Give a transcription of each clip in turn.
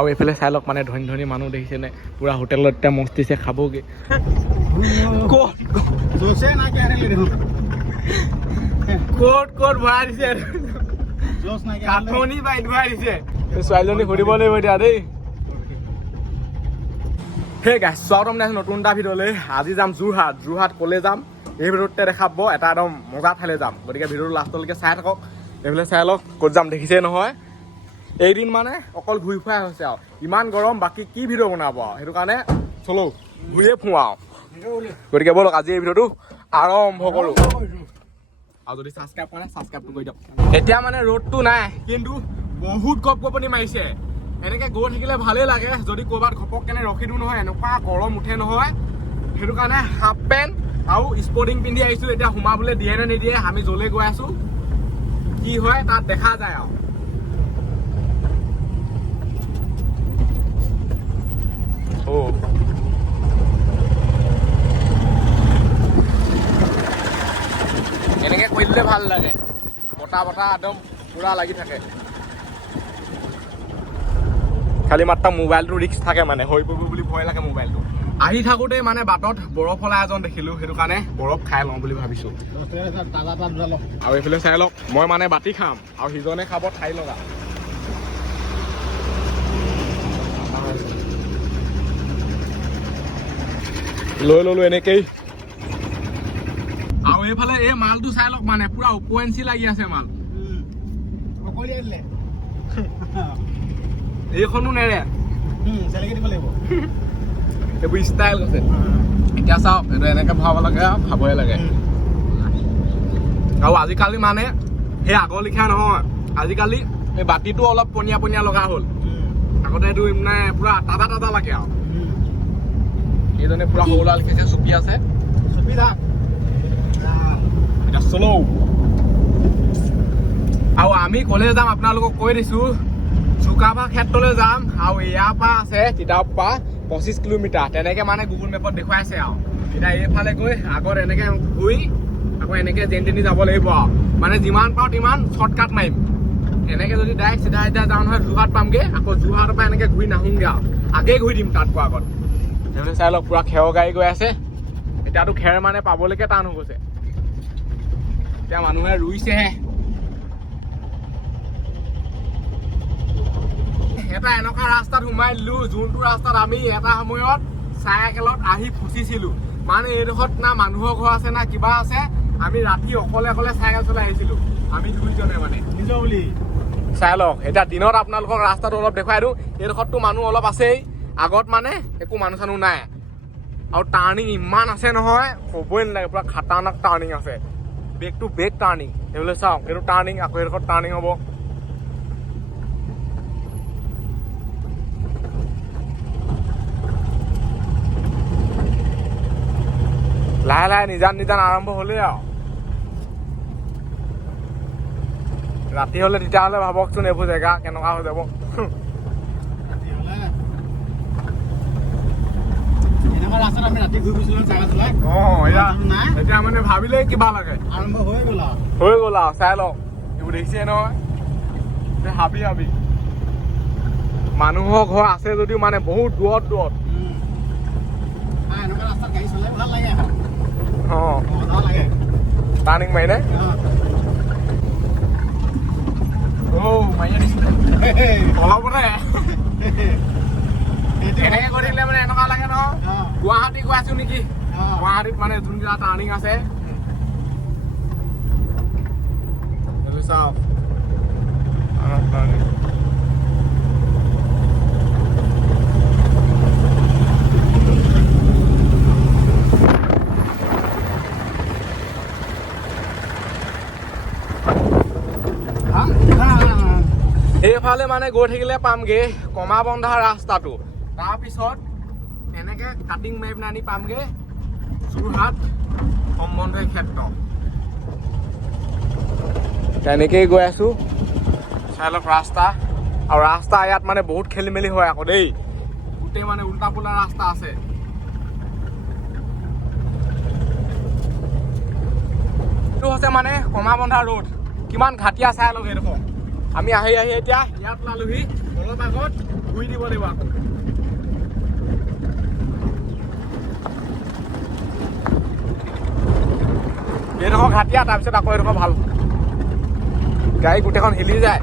আৰু এইফালে চাই লওক মানে ধনী ধনী মানুহ দেখিছেনে পুৰা হোটেলত এতিয়া মস্তিছে খাবগে ক'ত ক'ত ভৰাই দিছে কাঠনি বাইত ভৰাই দিছে ছোৱালীজনী সুধিব লাগিব এতিয়া দেই সেই গাইছ স্বাগতম জনাইছোঁ নতুন এটা ভিডিঅ'লৈ আজি যাম যোৰহাট ক'লে যাম এই ভিডিঅ'তে দেখাব এটা একদম মজা ঠাইলৈ যাম গতিকে ভিডিঅ'টো লাষ্টলৈকে চাই থাকক এইফালে চাই লওক ক'ত যাম দেখিছেই নহয় এইদিন মানে অকল ঘূৰি ফুৰাই হৈছে আৰু ইমান গৰম বাকী কি ভিডিঅ' বনাব আৰু সেইটো কাৰণে চলো ঘূৰিয়ে ফুৰোঁ আৰু গতিকে ব'লক আজি এই ভিডিঅ'টো আৰম্ভ কৰোঁ আৰু যদি ছাবস্ক্ৰাইব কৰা নাই ছাবস্ক্ৰাইবটো কৰি দিয়ক এতিয়া মানে ৰ'দটো নাই কিন্তু বহুত গপগপনি মাৰিছে এনেকৈ গৈ থাকিলে ভালেই লাগে যদি ক'ৰবাত ঘপক কেনে ৰখি দিওঁ নহয় এনেকুৱা গৰম উঠে নহয় সেইটো কাৰণে হাফ পেণ্ট আৰু স্পৰ্টিং পিন্ধি আহিছোঁ এতিয়া সোমাবলৈ দিয়ে নে নিদিয়ে আমি য'লৈ গৈ আছোঁ কি হয় তাত দেখা যায় আৰু এনেকে কৰি দিলে ভাল লাগে বতাহ একদম পুৰা লাগি থাকে খালি মাত্ৰ মোবাইলটো ৰিস্ক থাকে মানে হৈ পৰিব বুলি ভয় লাগে মোবাইলটো আহি থাকোঁতে মানে বাটত বৰফৱালা এজন দেখিলোঁ সেইটো কাৰণে বৰফ খাই লওঁ বুলি ভাবিছোঁ আৰু এইফালে চাই লওক মই মানে বাতি খাম আৰু সিজনে খাব ঠাই লগা লৈ ললো এনেকেই আৰু এইফালে এই মালটো চাই লওক মানে পুৰা উপএঞ্চি লাগি আছে মাল এইখনো নেৰে এইবোৰ ষ্টাইল আছে এতিয়া চাওক এইটো এনেকে ভৰাব লাগে আৰু খাবহে লাগে আৰু আজিকালি মানে সেই আগৰ লিখা নহয় আজিকালি এই বাতিটো অলপ পনীয়া পনীয়া লগা হ'ল আগতে এইটো মানে পুৰা তাজা লাগে আৰু এইজনে পুৰা সৰুলা লিখিছে চুপি আছে এতিয়া চলো আৰু আমি কলেজ যাম আপোনালোকক কৈ দিছোঁ চুকাফা ক্ষেত্ৰলৈ যাম আৰু ইয়াৰ পৰা আছে তিতাবৰ পৰা 25 কিলোমিটাৰ তেনেকে মানে গুগল মেপত দেখুৱাইছে আৰু এতিয়া এইফালে গৈ আগত এনেকে ঘূৰি আকৌ এনেকে যেনি যাব লাগিব আৰু মানে যিমান পাওঁ তিমান শ্বৰ্টকাট মাৰিম এনেকে যদি ডাইৰেক্ট চিধা যাওঁ নহয় যোৰহাট পামগে আকৌ যোৰহাটৰ পৰা এনেকে ঘূৰি নাহোঁগে আৰু আগেই ঘূৰি দিম তাতকৈ আগত সেইফালে চাই লওক পুৰা খেৰৰ গাড়ী গৈ আছে এতিয়াতো খেৰ মানে পাবলৈকে টান হৈ গৈছে এতিয়া মানুহে ৰুইছেহে এটা এনেকুৱা ৰাস্তাত সোমাই দিলো যোনটো ৰাস্তাত আমি এটা সময়ত চাইকেলত আহি ফচিছিলো মানে এইডোখৰত না মানুহৰ ঘৰ আছে না কিবা আছে আমি ৰাতি অকলে চাইকেল চলাই আহিছিলো আমি দুইজনে মানে নিজৰ বুলি চাই লওক এতিয়া দিনত আপোনালোকক ৰাস্তাটো অলপ দেখুৱাই দিওঁ এইডোখৰততো মানুহ অলপ আছেই আগত মানে একো মানুহ চানুহ নাই আৰু টাৰ্ণিং ইমান আছে নহয় ক'বই নালাগে পুৰা খাটাৰনাক টাৰ্ণিং আছে বেক টু বেক টাৰ্ণিং এইবোলে চাওক এইটো টাৰ্ণিং আকৌ এইডোখৰত টাৰ্ণিং হ'ব লাহে লাহে নিজান আৰম্ভ হ'লেই আৰু ৰাতি হ'লে তেতিয়াহ'লে ভাবকচোন এইবোৰ জেগা কেনেকুৱা হৈ যাব এতিয়া মানে ভাবিলেই কিবা লাগে হৈ গ'ল আৰু চাই লওক এইবোৰ দেখিছে নহয় হাবি মানুহৰ ঘৰ আছে যদিও মানে বহুত দূৰত টাৰ্ণিং মাৰি নাই অলপতে এনেকে কৰি দিলে মানে এনেকুৱা লাগে ন গুৱাহাটী গৈ আছো নেকি গুৱাহাটীত মানে যোনকেইটা টাৰ্ণিং আছে চাওক এইফালে মানে গৈ থাকিলে পামগে কমাবন্ধা ৰাস্তাটো তাৰপিছত এনেকে কাটিং মাৰি আনি পামগে যোৰহাট সম্বন্ধীয় ক্ষেত্ৰ তেনেকেই গৈ আছো চাই লওক ৰাস্তা আৰু ৰাস্তা ইয়াত মানে বহুত খেলি মেলি হয় আকৌ দেই গোটেই মানে উল্টা পোল্টা ৰাস্তা আছে এইটো হৈছে মানে কমাবন্ধা ৰোড কিমান ঘাটিয়া চাই লওক এইডোখৰ আমি আহি এতিয়া ইয়াত ওলালোহি অলপ আগত ঘূৰি দিব লাগিব আকৌ এইডোখৰ ঘাটিয়া তাৰপিছত আকৌ এইডোখৰ ভাল গাড়ী গোটেইখন হিলি যায়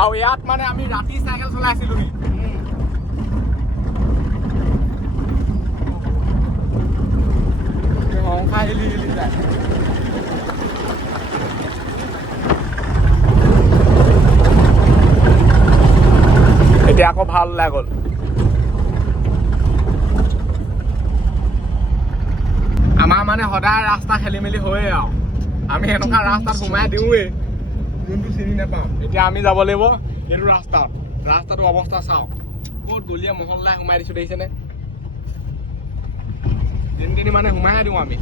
আৰু ইয়াত মানে আমি ৰাতি চাইকেল চলাইছিলোহি সংসাৰ হিলি যায় এতিয়া আকৌ ভাল ওলাই গ'ল আমাৰ মানে সদায় ৰাস্তা খেলি মেলি হয়ে আৰু আমি এনেকুৱা ৰাস্তাত সোমাই দিওঁৱে যোনটো চিনি নাপাওঁ এতিয়া আমি যাব লাগিব এইটো ৰাস্তাটো অৱস্থা চাওঁ ক'ত গলিয়া মহল্লাই সোমাই দিছোঁ দেখিছেনে যেনি মানে সোমাই দিওঁ আমি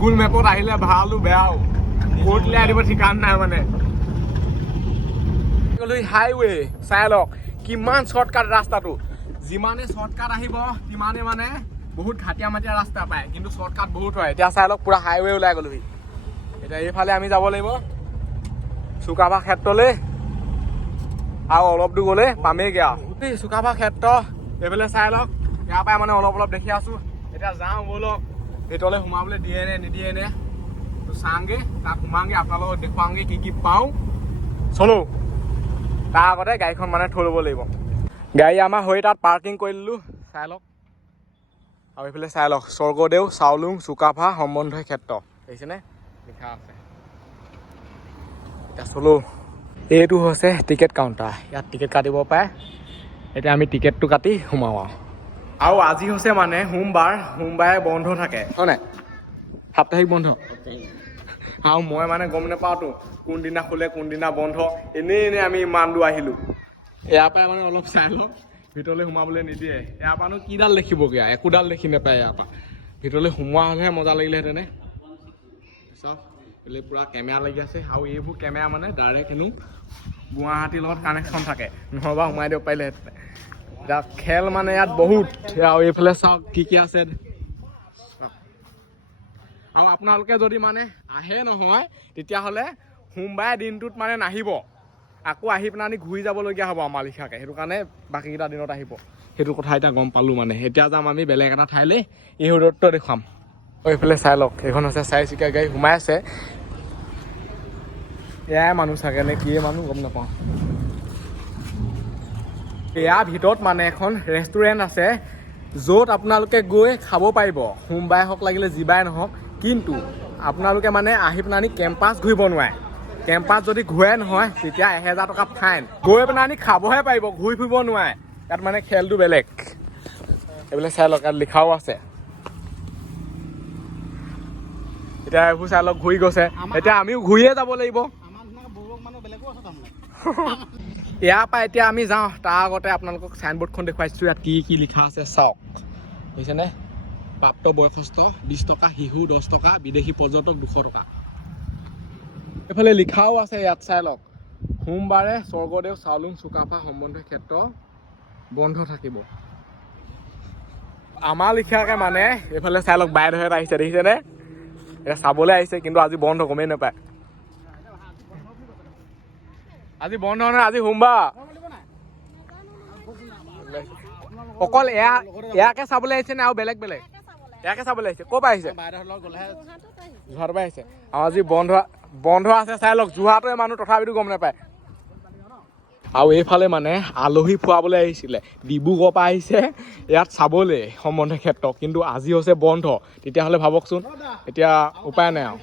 গুগল মেপত আহিলে ভালো বেয়াও ক'ত উলিয়াই দিব ঠিকান নাই মানে হাইৱে চাই লওক কিমান শ্বৰ্টকাট ৰাস্তাটো যিমানে শ্বৰ্টকাট আহিব সিমানে মানে বহুত ঘাটিয়া মাটিয়া ৰাস্তা পায় কিন্তু শ্বৰ্টকাট বহুত হয় এতিয়া চাই লওক পুৰা হাইৱে ওলাই গ'লোহি এতিয়া এইফালে আমি যাব লাগিব চুকাফা ক্ষেত্ৰলৈ আৰু অলপ দূৰ গ'লে পামেইগৈ আৰু চুকাফা ক্ষেত্ৰ এইফালে চাই লওক ইয়াৰ পৰাই মানে অলপ দেখি আছোঁ এতিয়া যাওঁ ব'লক ভিতৰলৈ সোমাবলৈ দিয়ে নে নিদিয়ে নে চাওঁগৈ তাত সোমাওঁগৈ আপোনালোকক দেখুৱাওঁগৈ কি পাওঁ চলো তাৰ আগতে গাড়ীখন মানে থৈ ল'ব লাগিব গাড়ী আমাৰ হৈ তাত পাৰ্কিং কৰি দিলোঁ চাই লওক আৰু এইফালে চাই লওক স্বৰ্গদেউ চাউলুং চুকাফা সম্বন্ধই ক্ষেত্ৰ দেখিছেনে লিখা আছে এতিয়া চলো এইটো হৈছে টিকেট কাউণ্টাৰ ইয়াত টিকেট কাটিব পাৰে এতিয়া আমি টিকেটটো কাটি সোমাওঁ আৰু আজি হৈছে মানে সোমবাৰে বন্ধ থাকে হয় নাই সাপ্তাহিক বন্ধ আৰু মই মানে গম নাপাওঁতো কোনদিনা খোলে কোনদিনা বন্ধ এনেই আমি ইমান দূৰ আহিলোঁ ইয়াৰ পৰাই মানে অলপ চাই লওক ভিতৰলৈ সোমাবলৈ নিদিয়ে ইয়াৰ পৰানো কিডাল দেখিবগৈ একোডাল দেখি নাপায় ইয়াৰ পৰা ভিতৰলৈ সোমোৱা হ'লেহে মজা লাগিলেহেঁতেনে চাওক এইফালে পূৰা কেমেৰা লাগি আছে আৰু এইবোৰ কেমেৰা মানে ডাইৰেক্ট হেনো গুৱাহাটীৰ লগত কানেকশ্যন থাকে নহ'বা সোমাই দিব পাৰিলেহেঁতেন এতিয়া খেল মানে ইয়াত বহুত আৰু এইফালে চাওক কি আছে আৰু আপোনালোকে যদি মানে আহে নহয় তেতিয়াহ'লে সোমবাৰে দিনটোত মানে নাহিব আকৌ আহি পেলাই ঘূৰি যাবলগীয়া হ'ব আমাৰ লিখাকৈ সেইটো কাৰণে বাকীকেইটা দিনত আহিব সেইটো কথা এতিয়া গম পালোঁ মানে এতিয়া যাম আমি বেলেগ এটা ঠাইলৈ এই ৰ'দটো দেখুৱাম এইফালে চাই লওক এইখন হৈছে চাৰিচকীয়া গাড়ী সোমাই আছে এয়াই মানুহ চাগে নে কিয়ে মানুহ গম নাপাওঁ ইয়াৰ ভিতৰত মানে এখন ৰেষ্টুৰেণ্ট আছে য'ত আপোনালোকে গৈ খাব পাৰিব সোমবাৰে হওক লাগিলে যিবাৰে নহওক কিন্তু আপোনালোকে মানে আহি পেলাই কেম্পাছ ঘূৰিব নোৱাৰে কেম্পাছ যদি ঘূৰে নহয় তেতিয়া 1000 টকা ফাইন গৈ পেলাই খাবহে পাৰিব ঘূৰি ফুৰিব নোৱাৰে ইয়াত মানে খেলটো বেলেগ এইবিলাক চাই লওক ইয়াত লিখাও আছে এতিয়া এইবোৰ চাই লওক ঘূৰি গৈছে এতিয়া আমিও ঘূৰিয়ে যাব লাগিব ইয়াৰ পৰা এতিয়া আমি যাওঁ তাৰ আগতে আপোনালোকক চাইনবোৰ্ডখন দেখুৱাইছোঁ ইয়াত কি লিখা আছে চাওক বুজিছেনে প্ৰাপ্ত বয়সস্থ 20 টকা শিশু 10 টকা বিদেশী পৰ্যটক 200 টকা এইফালে লিখাও আছে ইয়াত চাই লওক সোমবাৰে স্বৰ্গদেউ চাউলুং চুকাফা সম্বন্ধীয় ক্ষেত্ৰ বন্ধ থাকিব আমাৰ লিখাকৈ মানে এইফালে চাই লওক বাইদেউহঁত আহিছে দেখিছেনে এতিয়া চাবলৈ আহিছে কিন্তু আজি বন্ধ গমেই নাপায় আজি বন্ধ নহয় আজি সোমবাৰ অকল এয়াকে চাবলৈ আহিছে নে আৰু বেলেগ ইয়াকে চাবলৈ আহিছে ক'ৰ পৰা আহিছে যোৰহাটৰ পৰা আহিছে আৰু আজি বন্ধ আছে চাই লওক যোৰহাটৰ মানুহ তথাপিতো গম নাপায় আৰু এইফালে মানে আলহী ফুৰাবলৈ আহিছিলে ডিব্ৰুগড়ৰ পৰা আহিছে ইয়াত চাবলৈ সম্বন্ধীয় ক্ষেত্ৰ কিন্তু আজি হৈছে বন্ধ তেতিয়াহ'লে ভাবকচোন এতিয়া উপায় নাই আৰু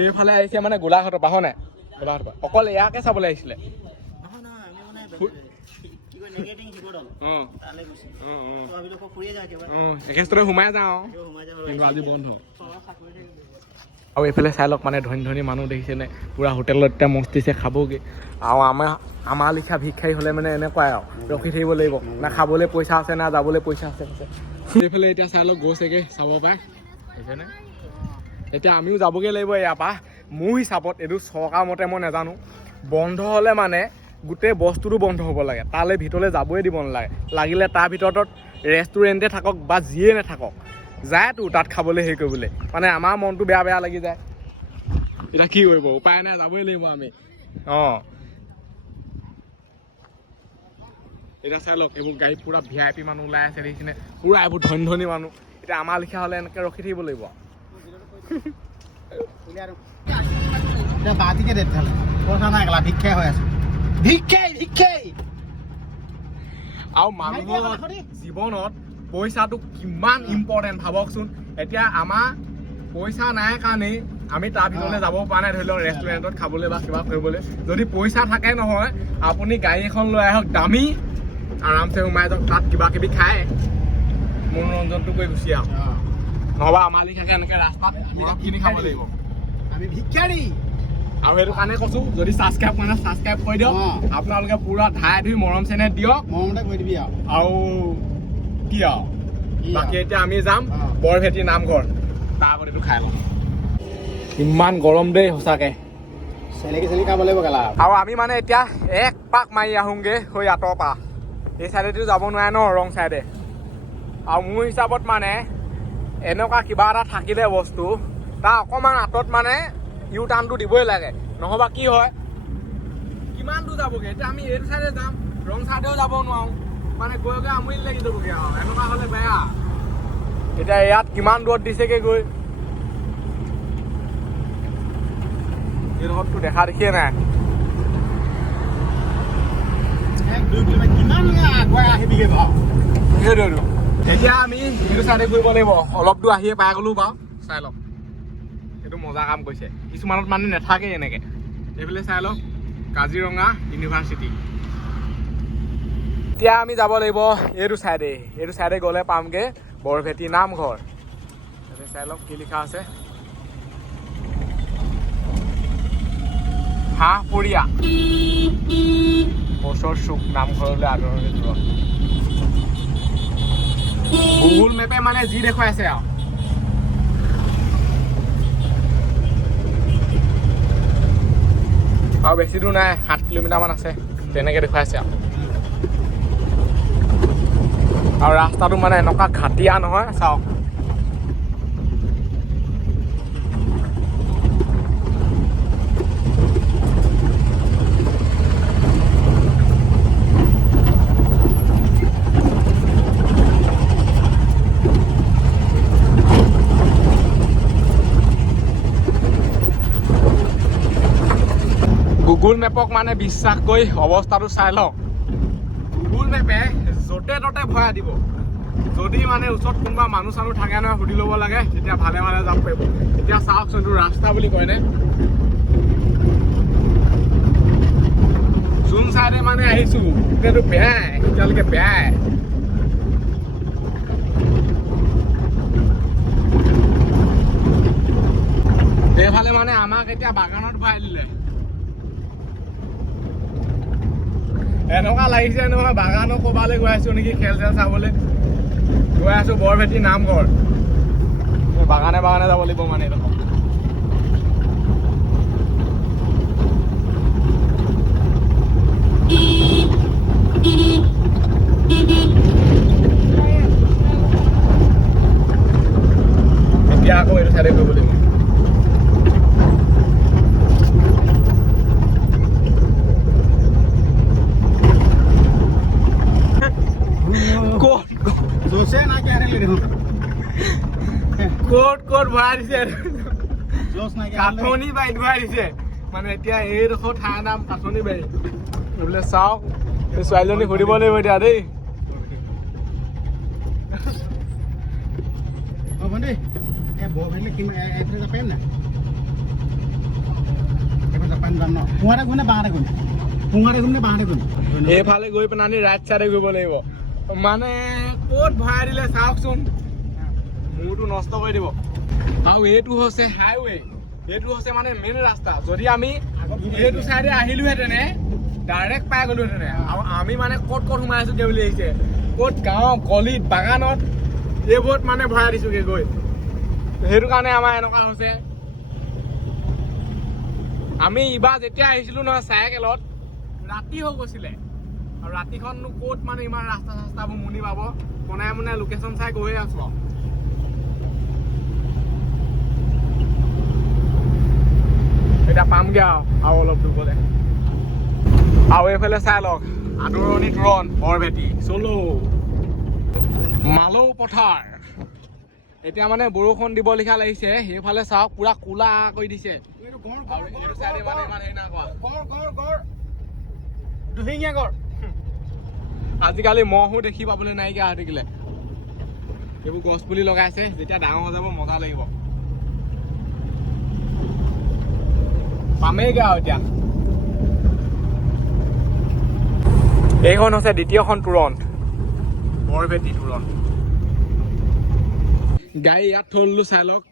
এইফালে আহিছে মানে গোলাঘাটৰ পৰা হয় নাই গোলাঘাটৰ পৰা অকল এয়াকে চাবলৈ আহিছিলে সোমাই যাওঁ কিন্তু আজি বন্ধ আৰু এইফালে চাই লওক মানে ধনী ধনী মানুহ দেখিছেনে পূৰা হোটেলত এতিয়া মস্তিছে খাবগৈ আৰু আমাৰ লিখা ভিক্ষাৰী হ'লে মানে এনেকুৱাই আৰু ৰখি থাকিব লাগিব না খাবলৈ পইচা আছে না যাবলৈ পইচা আছে এইফালে এতিয়া চাই লওক গৈছেগৈ চাব পাৰে বুজিছেনে এতিয়া আমিও যাবগৈ লাগিব ইয়াৰ পৰা মোৰ হিচাপত এইটো চৰকাৰ মতে মই নাজানো বন্ধ হ'লে মানে গোটেই বস্তুটো বন্ধ হ'ব লাগে তালৈ ভিতৰলৈ যাবই দিব নালাগে লাগিলে তাৰ ভিতৰত ৰেষ্টুৰেণ্টে থাকক বা যিয়ে নাথাকক যায়তো তাত খাবলৈ হেৰি কৰিবলৈ মানে আমাৰ মনটো বেয়া লাগি যায় এতিয়া কি কৰিব উপায় নাই যাবই লাগিব আমি অঁ এতিয়া চাই লওক এইবোৰ গাড়ীত পূৰা VIP মানুহ ওলাই আছে দেখিছেনে পূৰা এইবোৰ ধনী মানুহ এতিয়া আমাৰ লিখা হ'লে এনেকৈ ৰখি থাকিব লাগিব আৰু মানুহৰ জীৱনত পইচাটো কিমান ইম্পৰ্টেণ্ট ভাবকচোন এতিয়া আমাৰ পইচা নাই কাৰণেই আমি তাৰ ভিতৰলৈ যাব পৰা নাই ধৰি লওক ৰেষ্টুৰেণ্টত খাবলৈ বা কিবা কৰিবলৈ যদি পইচা থাকে নহয় আপুনি গাড়ী এখন লৈ আহক দামী আৰামছে সোমাই যাওক তাত কিবা কিবি খায় মনোৰঞ্জনটো কৰি গুচি আহক নহবা আমাৰ লিখাকে এনেকৈ ৰাস্তাত কিনি খাব লাগিব আমি ভিক্ষাৰী আৰু সেইটো কাৰণে কৈছোঁ যদি ছাবস্ক্ৰাইব কৰে ছাবস্ক্ৰাইব কৰি দিয়ক আপোনালোকে পূৰা ধাই ধুই মৰম চেনেহ দিয়ক মৰমতে কৰি দিবি আৰু কি আৰু বাকী এতিয়া আমি যাম বৰভেটি নামঘৰ তাৰ আগত এইটো খাই লওঁ ইমান গৰম দেই সঁচাকৈ চেলেকি খাব লাগিব গেলা আৰু আমি মানে এতিয়া এক পাক মাৰি আহোঁগৈ হৈ আঁতৰ পৰা এই চাইডেতো যাব নোৱাৰে ন ৰং চাইডে আৰু মোৰ হিচাপত মানে এনেকুৱা কিবা এটা থাকিলে বস্তু তাৰ অকণমান আঁতৰত মানে ইউ টাৰ্ণটো দিবই লাগে নহ'বা কি হয় কিমান দূৰ যাবগৈ এতিয়া আমি এইটো চাইডে যাম ৰং চাইডেও যাব নোৱাৰোঁ মানে গৈ আমনি লাগি যাবগৈ আৰু এনেকুৱা হ'লে বেয়া এতিয়া ইয়াত কিমান দূৰত দিছেগৈ গৈ এইডোখৰততো দেখা দেখিয়ে নাই এতিয়া আমি এইটো চাইডে কৰিব লাগিব অলপ দূৰ আহিয়ে পাই গ'লো বাৰু চাই লওক এইটো মজা কাম কৰিছে কিছুমানত মানে নাথাকে এনেকৈ এইফালে চাই লওক কাজিৰঙা ইউনিভাৰ্চিটি এতিয়া আমি যাব লাগিব এইটো চাইডে গ'লে পামগৈ বৰভেটি নামঘৰ চাই লওক কি লিখা আছে হাঁহপুৰীয়া বছৰ চুক নামঘৰলৈ আদৰণি জনোৱা গুগল মেপে মানে যি দেখুৱাইছে আৰু বেছি দূৰ নাই 7 কিলোমিটাৰমান আছে তেনেকৈ দেখুৱাইছে আৰু ৰাস্তাটো মানে এনেকুৱা ঘাটিয়া নহয় চাওক গুগল মেপক মানে বিশ্বাস কৰি অৱস্থাটো চাই লওক গুগল মেপে য'তে ত'তে ভৰাই দিব যদি মানে ওচৰত কোনোবা মানুহ চানুহ থাকে নহয় সুধি ল'ব লাগে তেতিয়া ভালে যাব পাৰিব এতিয়া চাওকচোন এইটো ৰাস্তা বুলি কয়নে যোন চাইডে মানে আহিছোঁ এতিয়াতো বেয়াই এতিয়ালৈকে বেয়াই এইফালে মানে আমাক এতিয়া বাগানত ভৰাই দিলে এনেকুৱা লাগিছে নহয় বাগানো ক'বালৈ গৈ আছোঁ নেকি খেল চেল চাবলৈ গৈ আছোঁ বৰভেটি নামঘৰ বাগানে যাব লাগিব মানে এইডোখৰ এতিয়া আকৌ এইটো চাইডে কৰিব লাগিব ক'ত ভৰাই দিছে কাঠনি বাৰীত ভৰাই দিছে মানে এতিয়া এইডোখৰ ঠাইৰ নাম কাঠনি বাৰী বোলে চাওক এই ছোৱালীজনী সুধিব লাগিব এতিয়া দেই এইফালে গৈ পেলাই ৰাইট চাইডে কৰিব লাগিব মানে ক'ত ভৰাই দিলে চাওকচোন মূৰটো নষ্ট কৰি দিব আৰু এইটো হৈছে হাইৱে এইটো হৈছে মানে মেইন ৰাস্তা যদি আমি এইটো চাইডে আহিলোহেঁতেনে ডাইৰেক্ট পাই গলোহেঁতেনে আৰু আমি মানে ক'ত সোমাই আছো কি বুলি আহিছে ক'ত গাঁও গলিত বাগানত এইবোৰত মানে ভৰাই দিছোগে গৈ সেইটো কাৰণে আমাৰ এনেকুৱা হৈছে আমি ইবাৰ যেতিয়া আহিছিলো নহয় চাইকেলত ৰাতি হৈ গৈছিলে আৰু ৰাতিখননো ক'ত মানে ইমান ৰাস্তা চাস্তাবোৰ মুনি পাব বনাই মানে লোকেশ্যন চাই গৈ আছো এতিয়া পামগে আৰু অলপ দূৰ গ'লে আৰু এইফালে চাই লওক আদৰণি তোৰণ বৰভেটি চলো মালৌ পথাৰ এতিয়া মানে বৰষুণ দিব লিখা লাগিছে সেইফালে চাওক পুৰা কোলা কৰি দিছে আজিকালি মহো দেখি পাবলৈ নাইকিয়া হৈ থাকিলে এইবোৰ গছ পুলি লগাইছে যেতিয়া ডাঙৰ হৈ যাব মজা লাগিব পামেইগে আৰু এতিয়া এইখন হৈছে দ্বিতীয়খন তোৰণ বৰভেটি তোৰণ গাড়ী ইয়াত থৈ ললো চাই লওক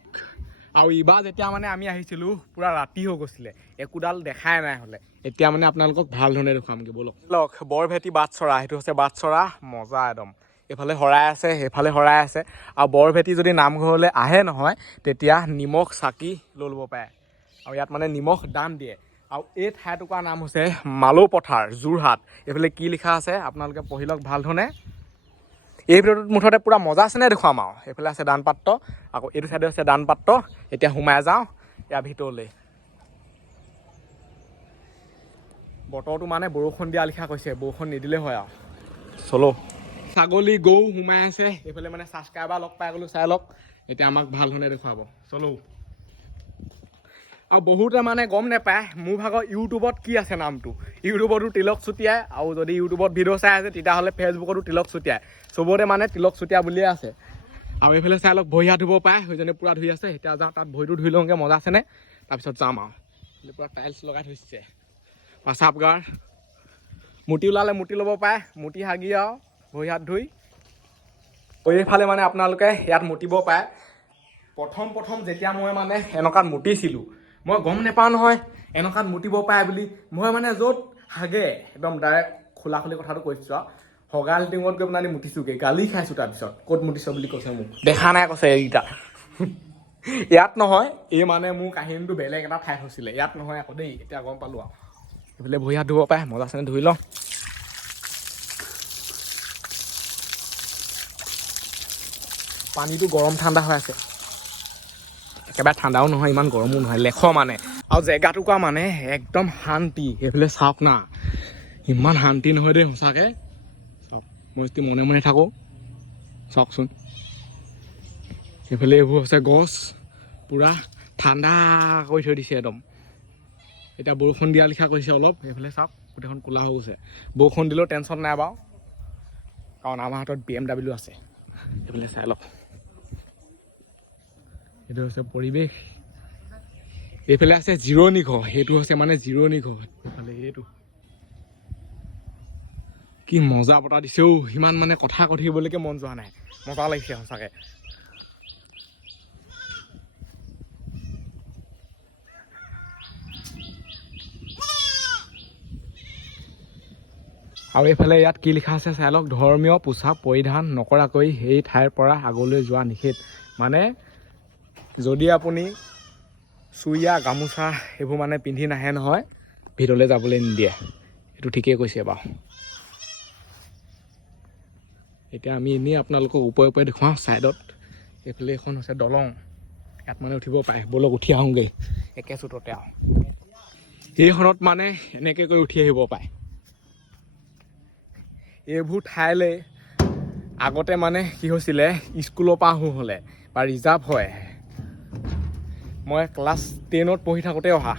আৰু ইবাৰ যেতিয়া মানে আমি আহিছিলো পুৰা ৰাতি হৈ গৈছিলে একোডাল দেখাই নাই হলে এতিয়া মানে আপোনালোকক ভাল ধৰণে দেখুৱামগে বলক লওক বৰভেটি বাটচৰা সেইটো হৈছে বাটচৰা মজা একদম এইফালে শৰাই আছে সেইফালে শৰাই আছে আৰু বৰভেটি যদি নামঘৰলৈ আহে নহয় তেতিয়া নিমখ চাকি লৈ ল'ব পাৰে আৰু ইয়াত মানে নিমখ দান দিয়ে আৰু এই ঠাইটুকুৰাৰ নাম হৈছে মালৌ পথাৰ যোৰহাট এইফালে কি লিখা আছে আপোনালোকে পঢ়ি লওক ভাল ধৰণে এই ভিডিঅ'টোত মুঠতে পুৰা মজা আছে নে দেখুৱাম আৰু এইফালে আছে দান পাত্ৰ আকৌ এইটো চাইডে আছে দান পাত্ৰ এতিয়া সোমাই যাওঁ ইয়াৰ ভিতৰলৈ বতৰটো মানে বৰষুণ দিয়া লিখা কৈছে বৰষুণ নিদিলে হয় আৰু চলো ছাগলী গৰু সোমাই আছে এইফালে মানে ছাবস্ক্ৰাইবাৰ লগ পাই গ'লো চাই লওক এতিয়া আমাক ভাল ধৰণে দেখুৱাব চলো আৰু বহুতে মানে গম নাপায় মোৰ ভাগৰ ইউটিউবত কি আছে নামটো ইউটিউবতো তিলক চুতীয়াই আৰু যদি ইউটিউবত ভিডিঅ' চাই আছে তেতিয়াহ'লে ফেচবুকতো তিলক চুতীয়াই চবতে মানে তিলক চুতীয়া বুলিয়ে আছে আৰু এইফালে চাই লওক ভৰি হাত ধুব পাৰে সেইজনে পূৰা ধুই আছে এতিয়া যাওঁ তাত ভৰিটো ধুই লওঁগৈ মজা আছেনে তাৰপিছত যাম আৰু পূৰা টাইলছ লগাই থৈছে পাচাবগাৰ মুটি ওলালে মুটি ল'ব পাৰে মুটি হাগি আৰু ভৰি হাত ধুই এইফালে মানে আপোনালোকে ইয়াত মুতিব পাৰে প্ৰথম যেতিয়া মই মানে এনেকুৱাত মুতিছিলোঁ মই গম নাপাওঁ নহয় এনেকুৱাত মুতিব পাৰে বুলি মই মানে য'ত হাগে একদম ডাইৰেক্ট খোলা খুলি কথাটো কৈছোঁ আৰু হগা লেট্ৰিঙত গৈ পেলাই মুতিছোঁগৈ গালি খাইছোঁ তাৰপিছত ক'ত মুতিছ বুলি কৈছে মোক দেখা নাই কৈছে এইকেইটা ইয়াত নহয় এই মানে মোৰ কাহিনীটো বেলেগ এটা ঠাইত হৈছিলে ইয়াত নহয় আকৌ দেই এতিয়া গম পালোঁ আৰু এইফালে ভৰি হাত ধুব পাৰে মজা আছেনে ধুই লওঁ পানীটো গৰম ঠাণ্ডা হৈ আছে একেবাৰে ঠাণ্ডাও নহয় ইমান গৰমো নহয় লেখ মানে আৰু জেগাটুকুৰা মানে একদম শান্তি সেইফালে চাওক না ইমান শান্তি নহয় দেই সঁচাকৈ চাওক মই যদি মনে থাকোঁ চাওকচোন সেইফালে এইবোৰ হৈছে গছ পূৰা ঠাণ্ডা কৰি থৈ দিছে একদম এতিয়া বৰষুণ দিয়া লিখা কৰিছে অলপ এইফালে চাওক গোটেইখন ক'লা হৈ গৈছে বৰষুণ দিলেও টেনশ্যন নাই বাৰু কাৰণ আমাৰ হাতত BMW আছে এইফালে চাই লওক এইটো হৈছে পৰিৱেশ এইফালে আছে জিৰণি ঘৰ সেইটো হৈছে মানে জিৰণি ঘৰ এইফালে এইটো কি মজা বতাহ দিছেও সিমান মানে কথা কৈ থাকিবলৈকে মন যোৱা নাই মজা লাগিছে সঁচাকৈ আৰু এইফালে ইয়াত কি লিখা আছে চাই লওক ধৰ্মীয় পোছাক পৰিধান নকৰাকৈ সেই ঠাইৰ পৰা আগলৈ যোৱা নিষেধ মানে যদি আপুনি চুৰীয়া গামোচা সেইবোৰ মানে পিন্ধি নাহে নহয় ভিতৰলৈ যাবলৈ নিদিয়ে সেইটো ঠিকেই কৈছে বাৰু এতিয়া আমি এনেই আপোনালোকক ওপৰে দেখুৱাওঁ ছাইডত এইফালে এখন হৈছে দলং ইয়াত মানে উঠিব পাৰে বলক উঠি আহোঁগৈ একে চুটতে আৰু সেইখনত মানে এনেকৈ কৰি উঠি আহিব পাৰে এইবোৰ ঠাইলৈ আগতে মানে কি হৈছিলে স্কুলৰ পৰা আহোঁ হ'লে বা ৰিজাৰ্ভ হয় মই ক্লাছ 10ত পঢ়ি থাকোঁতে অহা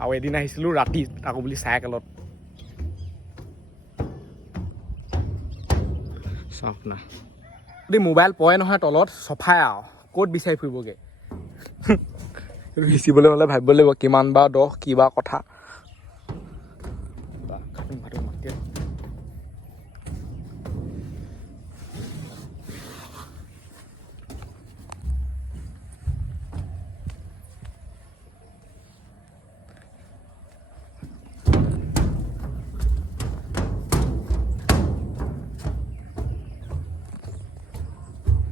আৰু এদিন আহিছিলোঁ ৰাতি তাকো বুলি চাইকেলত চাওক না যদি মোবাইল পৰে নহয় তলত চফাই আৰু ক'ত বিচাৰি ফুৰিবগৈ এইটো সিঁচিবলৈ হ'লে ভাবিব লাগিব কিমান বা দহ কিবা কথা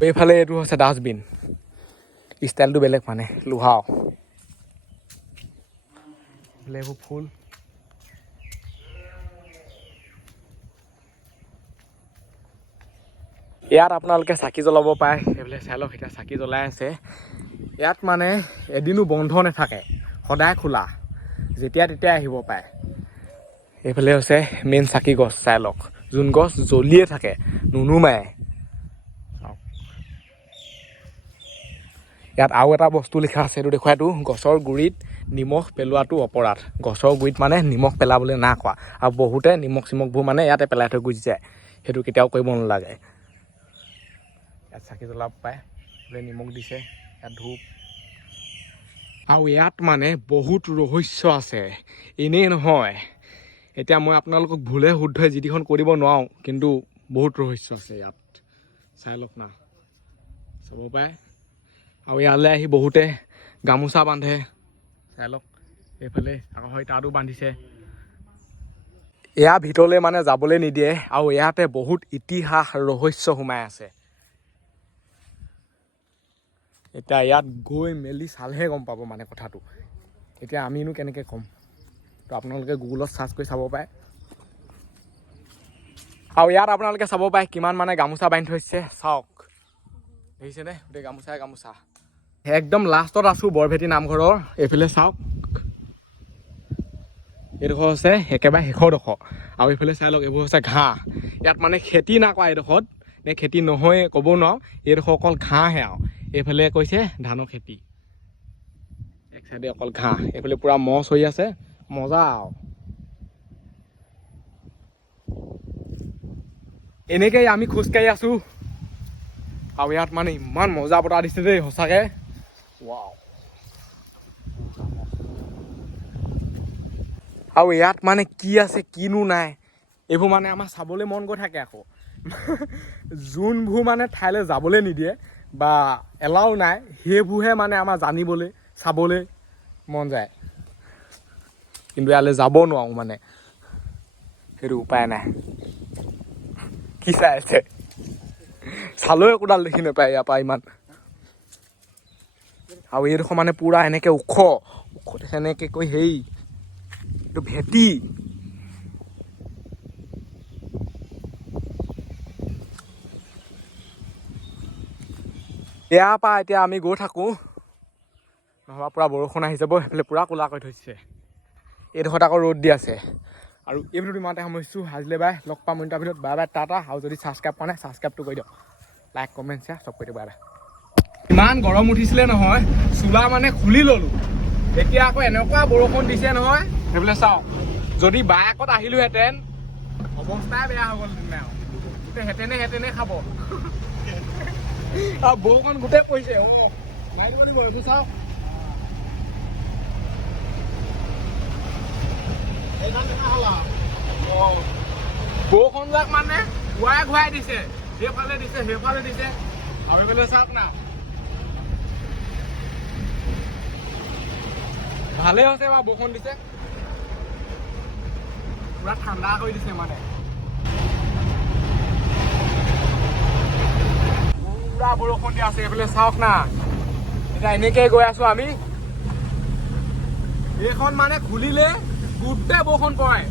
এইফালে এইটো হৈছে ডাষ্টবিন, ষ্টাইলটো বেলেগ মানে লোহাও। এইফালে এইবোৰ ফুল। ইয়াত আপোনালোকে চাকি জ্বলাব পাৰে। এইফালে চাই লওক, এতিয়া চাকি জ্বলাই আছে। ইয়াত মানে এদিনো বন্ধ নাথাকে, সদায় খোলা, যেতিয়া তেতিয়া আহিব পাৰে। এইফালে হৈছে মেইন চাকি গছ, চাই লওক, যোন গছ জ্বলিয়ে থাকে, নুনুমায়। ইয়াত আৰু এটা বস্তু লিখা আছে, এইটো দেখুৱাইতো, গছৰ গুৰিত নিমখ পেলোৱাটো অপৰাধ। গছৰ গুৰিত মানে নিমখ পেলাবলৈ না কোৱা, আৰু বহুতে নিমখ চিমখবোৰ মানে ইয়াতে পেলাই থৈ গুচি যায়, সেইটো কেতিয়াও কৰিব নালাগে। ইয়াত চাকি জ্বলাব পাৰে, নিমখ দিছে, ইয়াত ধূপ। আৰু ইয়াত মানে বহুত ৰহস্য আছে, এনেই নহয়। এতিয়া মই আপোনালোকক ভুলে শুদ্ধই যিটিখন কৰিব নোৱাৰোঁ, কিন্তু বহুত ৰহস্য আছে ইয়াত, চাই লওক না, চাব পাৰে। আৰু ইয়ালৈ আহি বহুতে গামোচা বান্ধে, চাই লওক। এইফালে আকৌ হয় তাতো বান্ধিছে। ইয়াৰ ভিতৰলৈ মানে যাবলৈ নিদিয়ে, আৰু ইয়াতে বহুত ইতিহাস ৰহস্য সোমাই আছে। এতিয়া ইয়াত গৈ মেলি চালেহে গম পাব মানে কথাটো। এতিয়া আমিনো কেনেকৈ ক'ম, তো আপোনালোকে গুগলত চাৰ্চ কৰি চাব পাৰে। আৰু ইয়াত আপোনালোকে চাব পাৰে কিমান মানে গামোচা বান্ধি থৈছে, চাওক, দেখিছেনে, গোটেই গামোচাই গামোচা। একদম লাষ্টত আছোঁ বৰভেটি নামঘৰৰ, এইফালে চাওক, এইডোখৰ হৈছে একেবাৰে শেষৰডোখৰ। আৰু এইফালে চাই লওক, এইবোৰ হৈছে ঘাঁহ। ইয়াত মানে খেতি নকৰা এইডোখৰত, নে খেতি নহয় ক'ব নোৱাৰোঁ, এইডোখৰ অকল ঘাঁহহে। আৰু এইফালে কৈছে ধানৰ খেতি, এক চাইডে অকল ঘাঁহ। এইফালে পূৰা মহ চৰি আছে, মজা। আৰু এনেকেই আমি খোজকাঢ়ি আছোঁ, আৰু ইয়াত মানে ইমান মজা বতাহ দিছে দেই, সঁচাকৈ ৱাও। আৰু ইয়াত মানে কি আছে কিনো নাই, এইবোৰ মানে আমাৰ চাবলৈ মন গৈ থাকে। আকৌ যোনবোৰ মানে ঠাইলৈ যাবলৈ নিদিয়ে বা এলাও নাই, সেইবোৰহে মানে আমাৰ জানিবলৈ চাবলৈ মন যায়, কিন্তু ইয়ালৈ যাব নোৱাৰোঁ মানে, সেইটো উপায় নাই। কি চাই আছে, চালেও একোডাল দেখি নাপায় ইয়াৰ পৰা ইমান। আৰু এইডোখৰ মানে পূৰা এনেকৈ ওখ ওখ, সেনেকৈ কৈ হেৰি, এইটো ভেটি। ইয়াৰ পৰা এতিয়া আমি গৈ থাকোঁ, নহ'বা পূৰা বৰষুণ আহি যাব। সেইফালে পূৰা ক'লা কৰি থৈছে, এইডোখৰত আকৌ ৰ'দ দি আছে। আৰু এই ভিডিঅ'টো ইমানতে সামৰিছোঁ, আজিলৈ বাই, লগ পাম ইণ্টাৰ ভিডিঅ'ত, বাই বাই, টাটা। আৰু যদি ছাবস্ক্ৰাইব কৰা নাই, ছাবস্ক্ৰাইবটো কৰি দিয়ক, লাইক কমেণ্ট শ্বেয়াৰ চব কৰি দিয়ক, বাই বাই। ইমান গৰম উঠিছিলে নহয়, চোলা মানে খুলি ল'লোঁ, এতিয়া আকৌ এনেকুৱা বৰষুণ দিছে নহয়। সেইফালে চাওক, যদি বাইকত আহিলোহেঁতেন, অৱস্থাই বেয়া হৈ গ'ল তেনে, আৰু গোটেই হেঁতেনে খাব। আৰু বৰষুণ গোটেই পৰিছে, লাগিব লাগিব, এইবোৰ চাওক। বৰষুণ যাক মানে ঘূৰাই ঘূৰাই দিছে, সেইফালে দিছে সেইফালে দিছে। আৰু এইফালে চাওক না, ভালেই হৈছে বাৰু বৰষুণ দিছে, পুৰা ঠাণ্ডা কৰি দিছে মানে, পুৰা বৰষুণ দি আছে। এইফালে চাওক না, এতিয়া এনেকৈ গৈ আছোঁ আমি, এইখন মানে খুলিলে গোটেই বৰষুণ পৰে।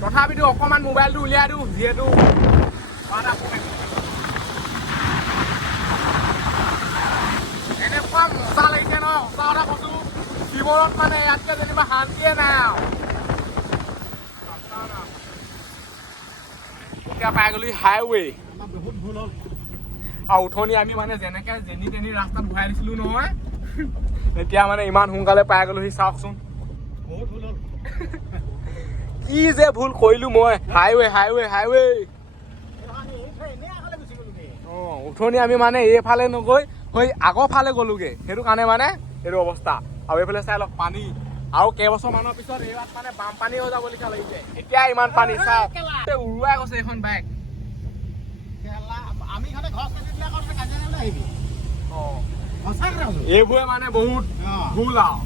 তথাপিতো অকণমান মোবাইলটো উলিয়াই দিওঁ, যিহেতু এনেকুৱা মজা লাগিছে ন, সঁচা কথা কৈছোঁ। জীৱনত মানে ইয়াতকৈ যেনিবা শান্তিয়ে নাই। আৰু এতিয়া পাই গ'লো হাইৱে। আৰু উঠনি আমি মানে যেনেকৈ যেনি তেনি ৰাস্তাত ঘূৰাই দিছিলোঁ নহয়, এতিয়া মানে ইমান সোনকালে পাই গ'লোহি, চাওকচোন। কি যে ভুল কৰিলোঁ মই, হাইৱে হাইৱে হাইৱে। অঁ, উঠনি আমি মানে এইফালে নগৈ হৈ আগৰ ফালে গ'লোগৈ, সেইটো কাৰণে মানে এইটো অৱস্থা। আৰু এইফালে চাই লওক পানী, আৰু কেইবছৰমানৰ পিছত এইবাৰ মানে বানপানী হৈ যাব লিখা লাগিছে। এতিয়া ইমান পানী, চাওক উৰুৱাই গৈছে এইখন বাইক। এইবোৰে মানে বহুত ভুল, আৰু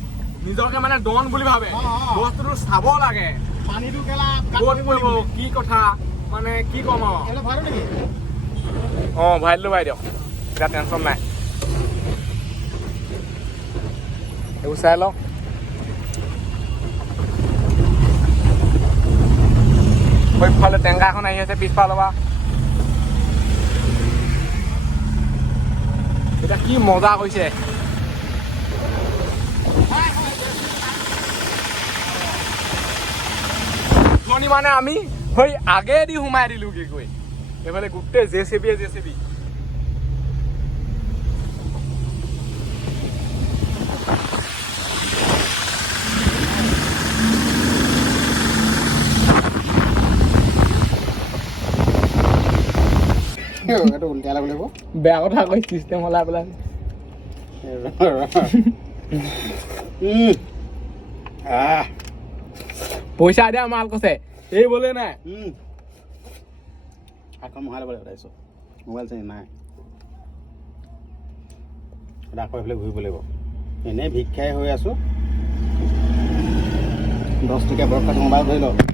নিজকে মানে ডন বুলি ভাবে, বস্তুটো চাব লাগে। পানীটো ক'ত পৰিব, কি কথা, মানে কি ক'ম আৰু। অঁ, ভৰাই দিলোঁ, ভাই দিয়ক। এতিয়া টেনশ্যন নাই এইবোৰ চাই লওঁ সৈফালে টেংকা এখন আহি আছে পিছফালৰ পৰা এতিয়া কি মজা কৰিছে মানে আমি হৈ আগেদি সোমাই দিলো কি কৈ এইফালে গোটেই জেচিবি বেয়া কথা কৈ চিষ্টেম হলাই পেলাই পইচা দিয়া মাল কৈছে এই বলে নাই আকৌ মহালে বলে উঠাইছো মোবাইল চাই নাই আকৌ এইফালে ঘূৰিব লাগিব এনেই ভিক্ষাই হৈ আছো 10 টকীয়া বৰফ মোবাইল ধৰি লওক